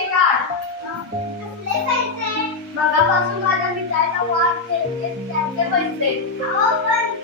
पैसे काढ. कसले पैसे? मगापासून माझ्या मित्राचा वाद घेतले त्याचे पैसे. अहो पण